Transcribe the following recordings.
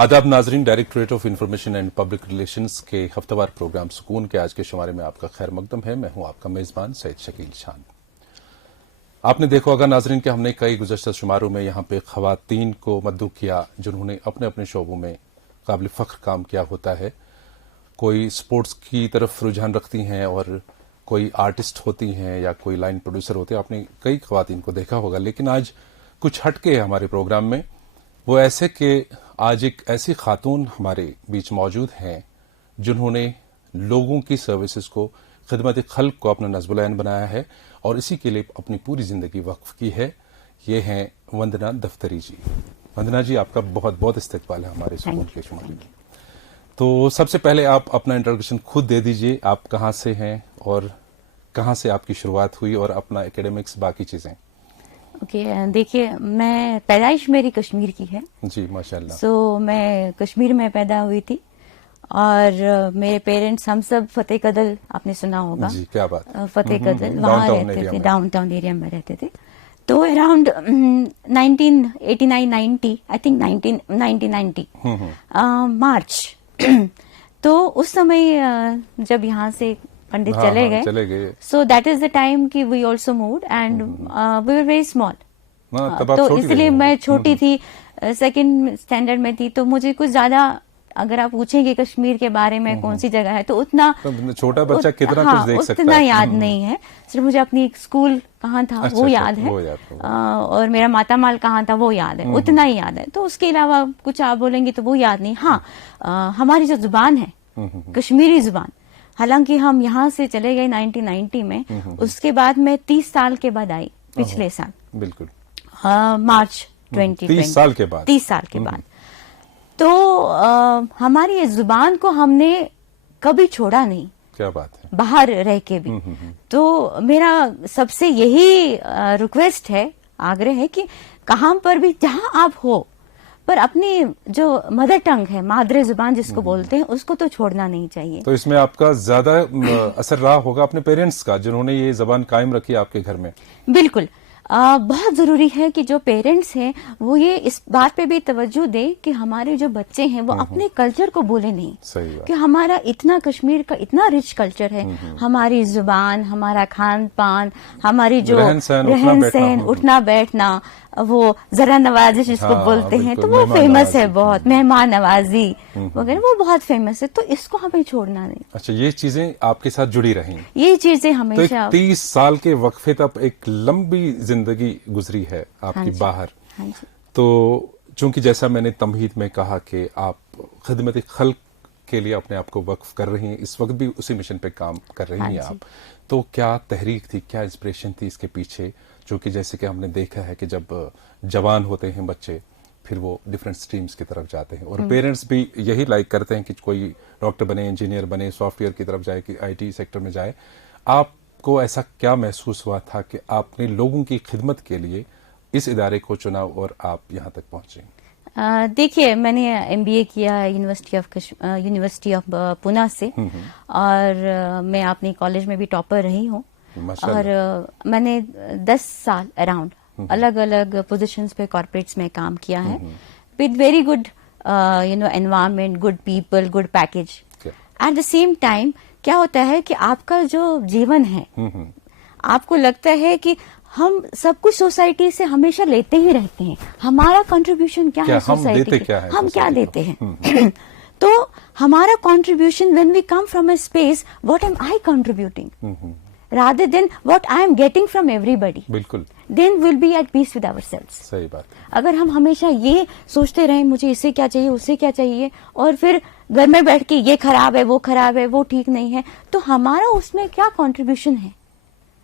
आदाब नाजरीन, directorate of information and public relations के हफ्तावार प्रोग्राम सुकून के आज के शुमारे में आपका खैर मकदम है। मैं हूं आपका मेजबान सैयद शकील शान। आपने देखा होगा नाजरीन कि हमने कई गुज़श्ता शुमारों में यहाँ पे खवातीन को मद्दू किया जिन्होंने अपने अपने शोबों में काबिल फ़ख्र काम किया होता है। कोई स्पोर्ट्स की तरफ रुझान रखती हैं और कोई आर्टिस्ट होती हैं या कोई लाइन प्रोड्यूसर होते हैं। आपने कई खवातीन को देखा होगा, लेकिन आज कुछ हटके है हमारे प्रोग्राम में। वो ऐसे कि आज एक ऐसी खातून हमारे बीच मौजूद हैं जिन्होंने लोगों की सर्विसेज को, खिदमत खल्क को अपना नज़्बुल ऐन बनाया है और इसी के लिए अपनी पूरी जिंदगी वक्फ की है। ये हैं वंदना दफ्तरी जी। वंदना जी, आपका बहुत बहुत इस्तकबाल है हमारे सुकून के शुमारे में। तो सबसे पहले आप अपना इंट्रोडक्शन खुद दे दीजिए। आप कहाँ से हैं और कहाँ से आपकी शुरुआत हुई और अपना एकेडमिक्स बाकी चीजें। ओके, देखिए, मैं पैदाइश मेरी कश्मीर की है जी, माशाल्लाह। मैं कश्मीर में पैदा हुई थी और मेरे पेरेंट्स, हम सब फतेह कदल, आपने सुना होगा जी, क्या बात। फतेह कदल, वहाँ रहते थे, डाउनटाउन एरिया में रहते थे। तो अराउंड 1989-90, आई थिंक 1990 मार्च तो उस समय जब यहाँ से पंडित चले गए, so that is the time कि we also moved and we were very small. तो इसलिए मैं छोटी थी, सेकंड स्टैंडर्ड में थी, तो मुझे कुछ ज्यादा, अगर आप पूछेंगे कश्मीर के बारे में कौन सी जगह है, तो उतना छोटा बच्चा कितना कुछ देख सकता है, उतना याद नहीं है। सिर्फ मुझे अपनी स्कूल कहाँ था वो याद है, और मेरा मातामाल कहाँ था वो याद है, उतना ही याद है। तो उसके अलावा कुछ आप बोलेंगे तो वो याद नहीं। हाँ, हमारी जो जुबान है कश्मीरी जुबान, हालांकि हम यहाँ से चले गए 1990 में, उसके बाद मैं 30 साल के बाद आई, पिछले साल, बिल्कुल मार्च 2020, 30 साल के बाद। तो हमारी ये जुबान को हमने कभी छोड़ा नहीं। क्या बात है, बाहर रह के भी। तो मेरा सबसे यही रिक्वेस्ट है, आग्रह है कि कहाँ पर भी जहाँ आप हो, पर अपनी जो मदर टंग है, मादरे जुबान जिसको बोलते हैं, उसको तो छोड़ना नहीं चाहिए। तो इसमें आपका ज्यादा असर रहा होगा अपने पेरेंट्स का, जिन्होंने ये जबान कायम रखी आपके घर में। बिल्कुल, बहुत जरूरी है कि जो पेरेंट्स हैं वो ये इस बात पे भी तवज्जो दे कि हमारे जो बच्चे हैं वो अपने कल्चर को भूले नहीं। सही बात। कि हमारा इतना, कश्मीर का इतना रिच कल्चर है, हमारी जुबान, हमारा खान पान, हमारी जो रहन सहन, उठना बैठना, वो जरा नवाजिश जिसको बोलते हैं, तो वो फेमस है बहुत, मेहमान नवाजी वगैरह, वो बहुत फेमस है। तो इसको हमें छोड़ना नहीं। अच्छा, ये चीजें आपके साथ जुड़ी रही, ये चीजें हमेशा। तो 30 साल के वक्फे तक एक लंबी जिंदगी गुजरी है आपकी बाहर। तो चूंकि जैसा मैंने तमहीद में कहा कि आप खिदमत खल्क के लिए अपने आप को वक्फ कर रही हैं, इस वक्त भी उसी मिशन पे काम कर रही हैं आप, तो क्या तहरीक थी, क्या इंस्पिरेशन थी इसके पीछे? जो कि जैसे कि हमने देखा है कि जब जवान होते हैं बच्चे, फिर वो डिफरेंट स्ट्रीम्स की तरफ जाते हैं और पेरेंट्स भी यही लाइक करते हैं कि कोई डॉक्टर बने, इंजीनियर बने, सॉफ्टवेयर की तरफ जाए, कि आईटी सेक्टर में जाए। आपको ऐसा क्या महसूस हुआ था कि आपने लोगों की खिदमत के लिए इस इदारे को चुना और आप यहाँ तक पहुंचे? देखिए, मैंने MBA किया यूनिवर्सिटी ऑफ पुणे से, और मैं अपनी कॉलेज में भी टॉपर रही हूँ, और मैंने 10 साल अराउंड अलग अलग पोजीशंस पे कॉर्पोरेट्स में काम किया है, with very good environment, good people, good package. At the same time क्या होता है कि आपका जो जीवन है, आपको लगता है कि हम सब कुछ सोसाइटी से हमेशा लेते ही रहते हैं, हमारा कंट्रीब्यूशन क्या है सोसाइटी के, हम क्या देते हैं। तो हमारा contribution, when we come from a space, what am I contributing rather than what I am getting from everybody, बिल्कुल, then we'll be at peace with ourselves। सही बात। अगर हम हमेशा ये सोचते रहें मुझे इससे क्या चाहिए, उससे क्या चाहिए, और फिर घर में बैठ के ये खराब है, वो ठीक नहीं है, तो हमारा उसमें क्या कंट्रीब्यूशन है?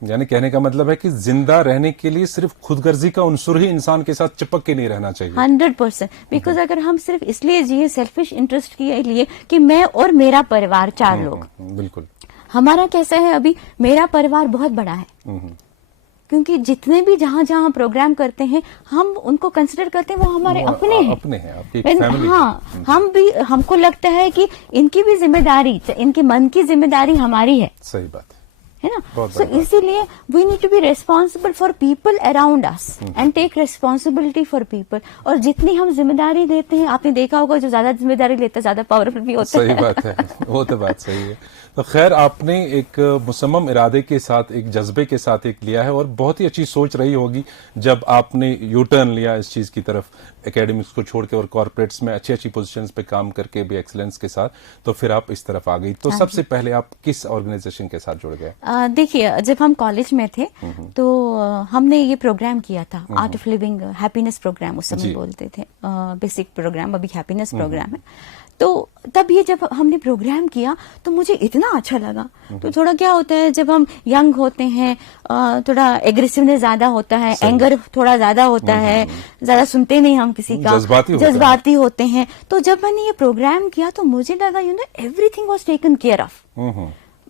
यानी कहने का मतलब है कि जिंदा रहने के लिए सिर्फ खुदगर्जी का उनसुर ही इंसान के साथ चिपक के नहीं रहना चाहिए। 100%। बिकॉज अगर हम सिर्फ इसलिए जिए, सेल्फिश इंटरेस्ट के लिए कि मैं और मेरा परिवार, 4 लोग, बिल्कुल। हमारा कैसा है, अभी मेरा परिवार बहुत बड़ा है, क्योंकि जितने भी जहाँ जहाँ प्रोग्राम करते हैं, हम उनको कंसिडर करते हैं वो हमारे अपने हैं, आपकी फैमिली। हाँ, हम भी, हमको लगता है कि इनकी भी जिम्मेदारी, इनके मन की जिम्मेदारी हमारी है। सही बात है ना। बहुत सो इसीलिए we need to be responsible for people around us and take responsibility for people. और जितनी हम जिम्मेदारी लेते हैं, आपने देखा होगा जो ज्यादा जिम्मेदारी लेता है ज्यादा पावरफुल भी होता है। सही बात है, वो तो बात सही है। तो खैर, आपने एक मुसम्मम इरादे के साथ, एक जज्बे के साथ एक लिया है, और बहुत ही अच्छी सोच रही होगी जब आपने यू टर्न लिया इस चीज की तरफ, एकेडमिक्स को छोड़ के और कॉर्पोरेट्स में अच्छी अच्छी पोजीशंस पे काम करके भी एक्सीलेंस के साथ, तो फिर आप इस तरफ आ गई। तो सबसे पहले आप किस ऑर्गेनाइजेशन के साथ जुड़ गए? देखिए, जब हम कॉलेज में थे तो हमने ये प्रोग्राम किया था, Art of Living happiness programme उस समय बोलते थे, बेसिक प्रोग्राम, अभी हैप्पीनेस प्रोग्राम है। तो तब ये जब हमने प्रोग्राम किया तो मुझे इतना अच्छा लगा। तो थोड़ा क्या होता है, जब हम यंग होते हैं थोड़ा एग्रेसिवनेस ज्यादा होता है, एंगर थोड़ा ज्यादा होता है, ज्यादा सुनते नहीं हम किसी का, जज्बाती होते हैं। तो जब मैंने ये प्रोग्राम किया तो मुझे लगा everything was taken care of.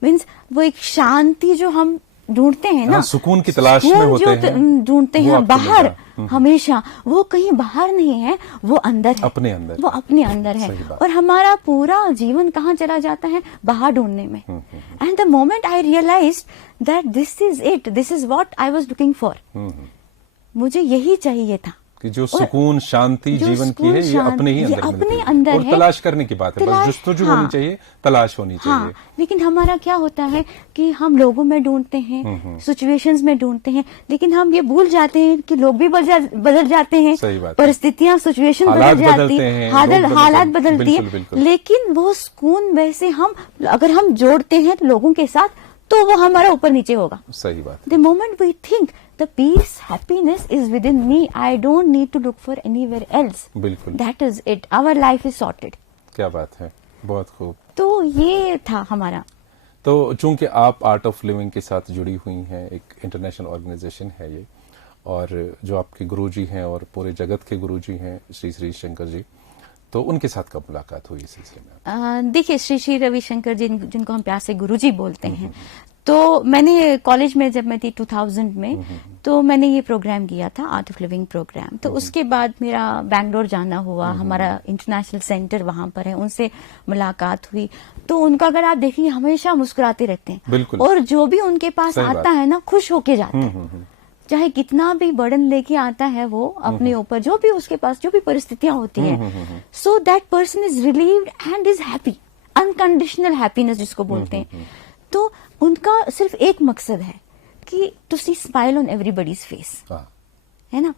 Means वो एक शांति जो हम ढूंढते हैं ना, सुकून की तलाश में होते हैं, ढूंढते हैं बाहर, हमेशा वो कहीं बाहर नहीं है, वो अंदर है, अपने अंदर, वो अपने अंदर है। और हमारा पूरा जीवन कहाँ चला जाता है, बाहर ढूंढने में। And the moment I realised that this is it, this is what I was looking for. मुझे यही चाहिए था कि जो सुकून शांति जीवन की है, ये अपने ही अंदर है। और तलाश करने की बात है, बस जुस्तजू होनी चाहिए, तलाश होनी चाहिए। लेकिन हमारा क्या होता है कि हम लोगों में ढूंढते हैं, सिचुएशंस में ढूंढते हैं, लेकिन हम ये भूल जाते हैं कि लोग भी बदल जाते हैं, परिस्थितियां, सिचुएशन बदल जाती है, हालात बदलती है, लेकिन वो सुकून वैसे हम अगर हम जोड़ते हैं लोगों के साथ तो वो हमारा ऊपर नीचे होगा। सही बात। The moment we think the peace, happiness is within me, I don't need to look for anywhere else. बिल्कुल, that is it, our life is sorted. क्या बात है, बहुत खूब। तो ये था हमारा। तो चूंकि आप आर्ट ऑफ लिविंग के साथ जुड़ी हुई हैं, एक इंटरनेशनल ऑर्गेनाइजेशन है ये, और जो आपके गुरुजी हैं और पूरे जगत के गुरुजी हैं श्री श्री शंकर जी, तो उनके साथ कब मुलाकात हुई इस सिलसिले में? देखिए, श्री श्री रविशंकर जी, जिनको हम प्यार से गुरुजी बोलते हैं, तो मैंने कॉलेज में जब मैं थी 2000 में, तो मैंने ये प्रोग्राम किया था, आर्ट ऑफ लिविंग प्रोग्राम। तो उसके बाद मेरा बैंगलोर जाना हुआ, हमारा इंटरनेशनल सेंटर वहां पर है, उनसे मुलाकात हुई। तो उनका अगर आप देखेंगे हमेशा मुस्कुराते रहते हैं, और जो भी उनके पास आता है ना, खुश होके जाता है, चाहे कितना भी बर्डन लेके आता है वो अपने ऊपर, जो भी उसके पास जो भी परिस्थितियां होती हैं, so that person is relieved and is happy, unconditional happiness जिसको बोलते हैं। तो उनका सिर्फ एक मकसद है कि to see smile on everybody's face, है ना।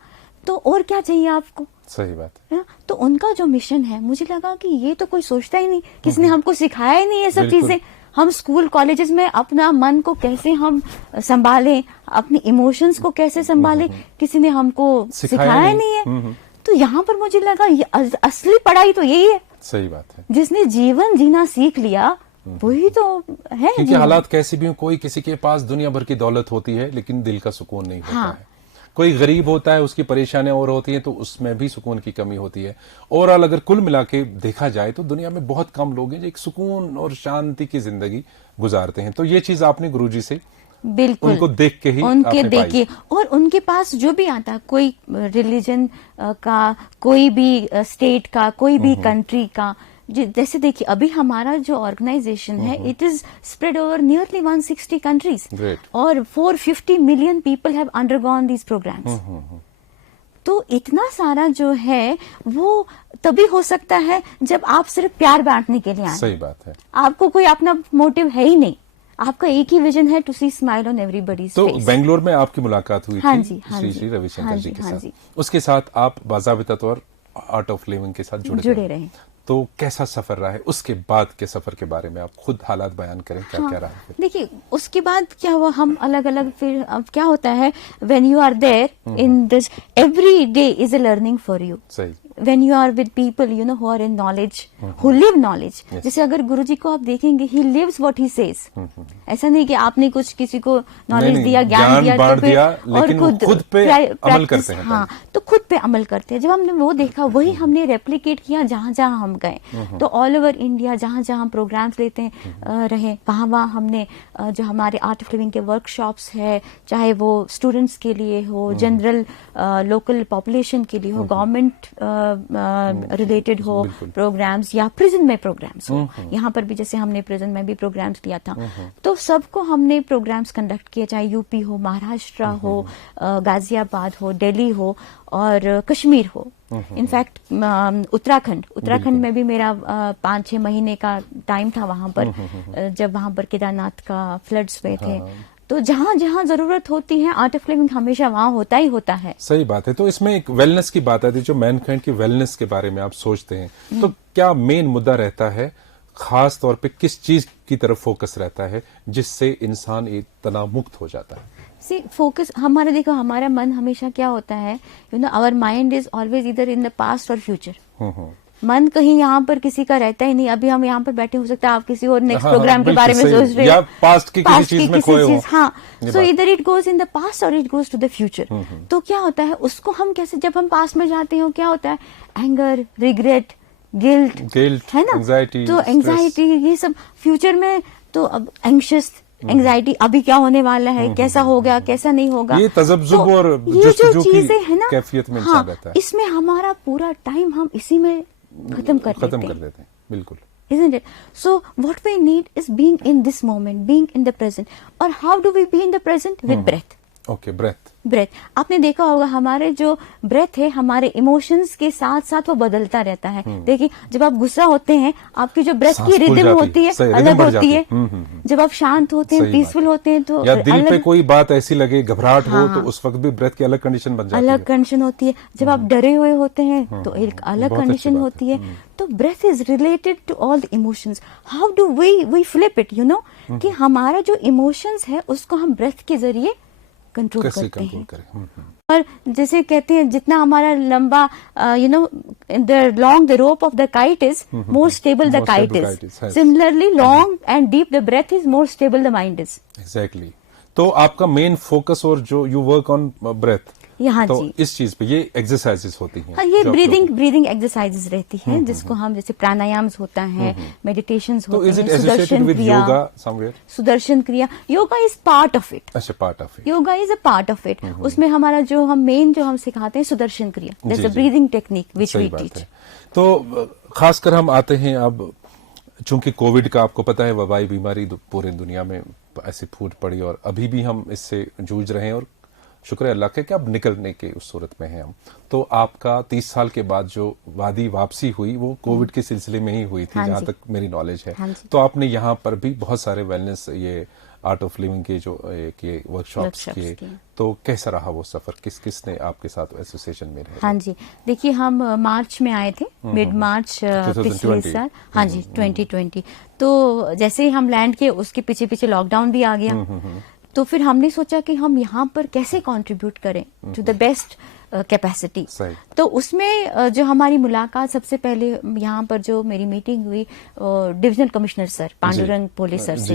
तो और क्या चाहिए आपको? सही बात है ना। तो उनका जो मिशन है, मुझे लगा कि ये तो कोई सोचता ही नहीं, किसी ने हमको सिखाया ही नहीं ये सब चीजें। हम स्कूल कॉलेजेस में अपना मन को कैसे हम संभालें, अपने इमोशंस को कैसे संभालें, किसी ने हमको सिखाया नहीं है। तो यहाँ पर मुझे लगा ये असली पढ़ाई तो यही है। सही बात है। जिसने जीवन जीना सीख लिया वही तो है। क्योंकि हालात कैसे भी हो, कोई किसी के पास दुनिया भर की दौलत होती है लेकिन दिल का सुकून नहीं होता है। कोई गरीब होता है, उसकी परेशानियां और होती हैं, तो उसमें भी सुकून की कमी होती है। ओवरऑल अगर कुल मिला के देखा जाए तो दुनिया में बहुत कम लोग हैं जो एक सुकून और शांति की जिंदगी गुजारते हैं। तो ये चीज आपने गुरुजी से बिल्कुल उनको देख के ही उनके देखिए, और उनके पास जो भी आता, कोई रिलीजन का, कोई भी स्टेट का, कोई भी कंट्री का, जैसे देखिए अभी हमारा जो ऑर्गेनाइजेशन है, it is spread over nearly 160 countries, और 450 million people have undergone these programmes. तो इतना सारा जो है वो तभी हो सकता है जब आप सिर्फ प्यार बांटने के लिए आए। सही बात है। आपको कोई अपना मोटिव है ही नहीं, आपका एक ही विजन है, to see smile on everybody's तो फेस। बेंगलोर में आपकी मुलाकात हुई थी श्री श्री रविशंकर जी के साथ। उसके साथ आप बाज़ाबिता तौर आर्ट ऑफ लिविंग के साथ जुड़े रहे। तो कैसा सफर रहा है? उसके बाद के सफर के बारे में आप खुद हालात बयान करें, क्या क्या रहा है? देखिए, उसके बाद क्या हुआ, हम अलग अलग, फिर अब क्या होता है, when you are there in this, every day is a learning for you. सही। when you are with people you know who are in knowledge, who live knowledge. जैसे अगर गुरुजी को आप देखेंगे, he lives what he says. ऐसा नहीं कि आपने कुछ किसी को नॉलेज दिया, ज्ञान दिया, तो फिर और खुद पे अमल करते हैं। हाँ, तो खुद पे अमल करते हैं। जब हमने वो देखा, वही हमने रेप्लिकेट किया जहां जहां हम गए। तो ऑल ओवर इंडिया जहां जहां हम प्रोग्राम्स लेते रहे, वहां हमने जो हमारे आर्ट ऑफ लिविंग के वर्कशॉप्स है, चाहे वो स्टूडेंट्स के लिए हो, जनरल लोकल पॉपुलेशन के लिए हो, गवर्नमेंट रिलेटेड हो प्रोग्राम्स या प्रिजन में प्रोग्राम्स हो। यहाँ पर भी जैसे हमने प्रिजन में भी प्रोग्राम्स किया था, तो सबको हमने प्रोग्राम्स कंडक्ट किए, चाहे यूपी हो, महाराष्ट्र हो, गाजियाबाद हो, दिल्ली हो और कश्मीर हो। इनफैक्ट उत्तराखंड में भी मेरा 5-6 महीने का टाइम था वहां पर, जब वहां पर केदारनाथ का फ्लड्स हुए थे। तो जहां जहां जरूरत होती है आर्ट ऑफ लिविंग हमेशा वहां होता ही होता है। सही बात है। तो इसमें एक वेलनेस की बात आती है, जो मैनकाइंड की वेलनेस के बारे में आप सोचते हैं, तो क्या मेन मुद्दा रहता है, खास तौर पे किस चीज की तरफ फोकस रहता है जिससे इंसान एक तनाव मुक्त हो जाता है? सी फोकस हमारा, देखो हमारा मन हमेशा क्या होता है, you know our mind is always इधर इन द पास्ट और फ्यूचर। मन कहीं यहाँ पर किसी का रहता ही नहीं। अभी हम यहाँ पर बैठे, हो सकता है आप किसी और नेक्स्ट प्रोग्राम के बारे में सोच रहे हो, या पास्ट की किसी चीज में खोए हो। हाँ, सो इधर it goes in the past और it goes to the future. तो क्या होता है, उसको हम कैसे, जब हम पास्ट में जाते हो क्या होता है, एंगर, रिग्रेट, गिल्ट है ना, एंजाइटी, तो एंजाइटी, ये सब फ्यूचर में। तो अब एंग्शियस, एंजाइटी, अभी क्या होने वाला है, कैसा होगा, कैसा नहीं होगा, ये तजब्जुब तो और ये जो चीजें है ना, कैफियत में हाँ, रहता है। इसमें हमारा पूरा टाइम हम इसी में खत्म कर देते हैं। बिल्कुल। Isn't it? So what we need is being in this moment, being in the present. और how do we be in the present? With breath. Okay, breath. आपने देखा होगा हमारे जो ब्रेथ है हमारे इमोशंस के साथ साथ वो बदलता रहता है। देखिए, जब आप गुस्सा होते हैं आपकी जो ब्रेथ की रिदम होती है अलग होती है। जब आप शांत होते हैं, पीसफुल होते हैं, तो या दिल पे कोई बात ऐसी लगे, घबराहट हो, तो उस वक्त भी ब्रेथ की अलग कंडीशन बन जाती है, अलग कंडीशन होती है। जब आप डरे हुए होते हैं तो एक अलग कंडीशन होती है। तो breath is related to all the emotions. How do we flip it, you know, कि हमारा जो इमोशंस है उसको हम ब्रेथ के जरिए कंट्रोल करते हैं। और जैसे कहते हैं, जितना हमारा लंबा, you know, the long the rope of the kite is more stable the kite is, similarly long and deep the breath is more stable the mind is. Exactly. तो आपका मेन फोकस और जो यू वर्क ऑन ब्रेथ, यहाँ तो जी इस चीज पे ये एक्सरसाइजेस होती हैं। हाँ, ये ब्रीदिंग एक्सरसाइजेस रहती हैं, जिसको हम जैसे प्राणायाम्स होता है, मेडिटेशंस होते हैं, Sudarshan Kriya, Sudarshan Kriya. Yoga is part of it. अच्छा, part of it, yoga is a part of it. उसमें हमारा जो हम सिखाते हैं Sudarshan Kriya, that's a breathing technique which we teach. तो खासकर हम आते हैं अब, चूंकि कोविड का आपको पता है वबाई बीमारी पूरे दुनिया में ऐसी फूट पड़ी, और अभी भी हम इससे जूझ रहे हैं, और शुक्र है अल्लाह के कि अब निकलने के उस सूरत में हैं हम। तो आपका 30 साल के बाद जो वापसी हुई वो कोविड के सिलसिले में ही हुई थी, जहां तक मेरी नॉलेज है। तो आपने यहाँ पर भी बहुत सारे वेलनेस, ये आर्ट ऑफ लिविंग के जो वर्कशॉप्स किए, तो कैसा रहा वो सफर? किसने आपके साथ एसोसिएशन में रहे? हाँ जी, देखिए हम मार्च में आए थे, मिड मार्च पिछले साल, हाँ जी 2020। तो जैसे ही हम लैंड किए उसके पीछे पीछे लॉकडाउन भी आ गया। तो फिर हमने सोचा कि हम यहाँ पर कैसे कंट्रीब्यूट करें टू द बेस्ट कैपेसिटी। तो उसमें जो हमारी मुलाकात, सबसे पहले यहाँ पर जो मेरी मीटिंग हुई, डिविजनल कमिश्नर सर पांडुरंग पोले सर से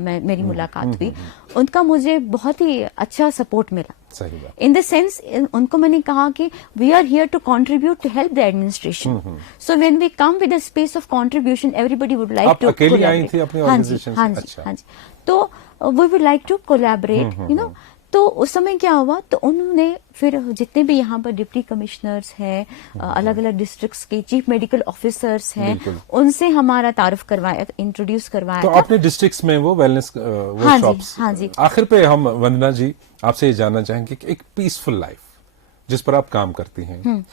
मेरी मुलाकात हुई। उनका मुझे बहुत ही अच्छा सपोर्ट मिला। इन द सेंस, उनको मैंने कहा कि we are here to contribute to help the administration, so when we come with a space of contribution everybody would like to collaborate. हाँ जी, तो we would like to collaborate, you know. तो उस समय क्या हुआ, तो उन्होंने फिर जितने भी यहाँ पर डिप्टी कमिश्नर्स हैं, अलग अलग डिस्ट्रिक्ट्स के चीफ मेडिकल ऑफिसर्स हैं, उनसे हमारा तारुफ करवाया, इंट्रोड्यूस करवाया। तो आपने डिस्ट्रिक्ट्स में वो वेलनेस वर्कशॉप्स। हाँ जी। आखिर पे हम वंदना जी आपसे ये जानना चाहेंगे कि एक पीसफुल लाइफ जिस पर आप काम करती हैं,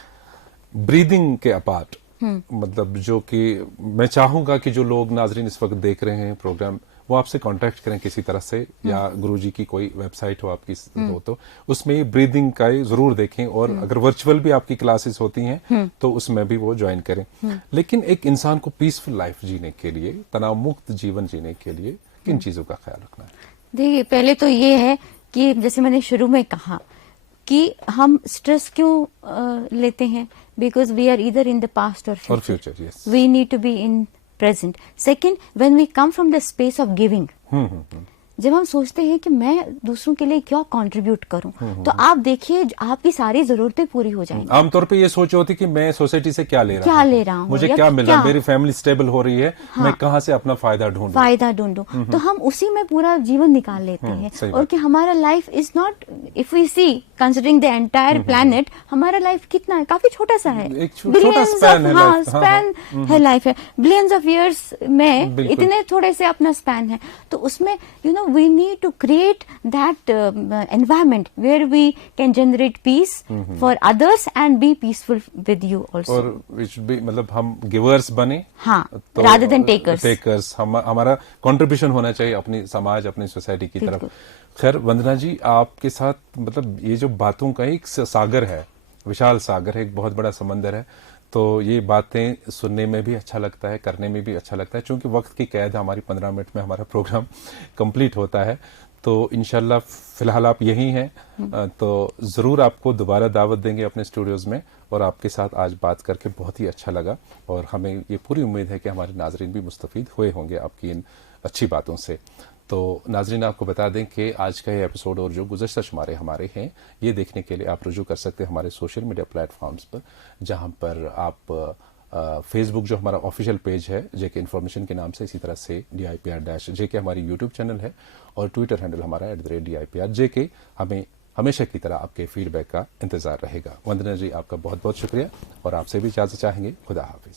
ब्रीदिंग के अपार्ट, मतलब जो कि मैं चाहूंगा कि जो लोग नाजरीन इस वक्त देख रहे हैं प्रोग्राम, वो आपसे कांटेक्ट करें किसी तरह से, या गुरुजी की कोई वेबसाइट हो आपकी हो तो उसमें ब्रीदिंग का जरूर देखें, और अगर वर्चुअल भी आपकी क्लासेस होती हैं तो उसमें भी वो ज्वाइन करें। लेकिन एक इंसान को पीसफुल लाइफ जीने के लिए, तनाव मुक्त जीवन जीने के लिए किन चीजों का ख्याल रखना है? देखिए, पहले तो ये है कि जैसे मैंने शुरू में कहा कि हम स्ट्रेस क्यों लेते हैं, because we are either in the past और future. We need to be in present. Second, when we come from the space of giving, जब हम सोचते हैं कि मैं दूसरों के लिए क्या कंट्रीब्यूट करूं, तो आप देखिए आपकी सारी जरूरतें पूरी हो जाएंगी। आमतौर पे ये सोच होती कि मैं सोसाइटी से क्या ले रहा हूं, मुझे या क्या मिल रहा है, मेरी फैमिली स्टेबल हो रही है, मैं कहां से अपना फायदा ढूंढूं। तो हम उसी में पूरा जीवन निकाल लेते हैं, और कि हमारा life is not, if we see considering the entire planet, हमारा लाइफ कितना है, काफी छोटा सा है, एक छोटा स्पैन है, स्पैन है लाइफ है, बिलियंस ऑफ इयर्स में इतने थोड़े से अपना स्पैन है। तो उसमें we need to create that environment where we can generate peace for others and be peaceful with you also. और मतलब हम गिवर्स बने, हाँ, रादर देन टेकर्स। हमारा कंट्रीब्यूशन होना चाहिए अपनी समाज, अपनी सोसाइटी की तरफ। खैर वंदना जी, आपके साथ मतलब ये जो बातों का एक सागर है, विशाल सागर है, एक बहुत बड़ा समंदर है, तो ये बातें सुनने में भी अच्छा लगता है, करने में भी अच्छा लगता है। चूंकि वक्त की कैद हमारी 15 मिनट में हमारा प्रोग्राम कंप्लीट होता है, तो इंशाल्लाह फिलहाल आप यहीं हैं, तो जरूर आपको दोबारा दावत देंगे अपने स्टूडियोज में। और आपके साथ आज बात करके बहुत ही अच्छा लगा, और हमें ये पूरी उम्मीद है कि हमारे नाजरीन भी मुस्तफीद हुए होंगे आपकी इन अच्छी बातों से। तो नाजरीन, आपको बता दें कि आज का ये एपिसोड और जो गुज़श्ता शुमारे हमारे हैं, ये देखने के लिए आप रुजू कर सकते हैं हमारे सोशल मीडिया प्लेटफॉर्म्स पर, जहां पर आप फेसबुक जो हमारा ऑफिशियल पेज है जेके इन्फॉर्मेशन के नाम से, इसी तरह से DIPR-JK हमारी यूट्यूब चैनल है, और ट्विटर हैंडल हमारा @DIPR-JK। हमें हमेशा की तरह आपके फीडबैक का इंतजार रहेगा। वंदना जी, आपका बहुत बहुत शुक्रिया, और आपसे भी इजाजत चाहेंगे। खुदा हाफिज।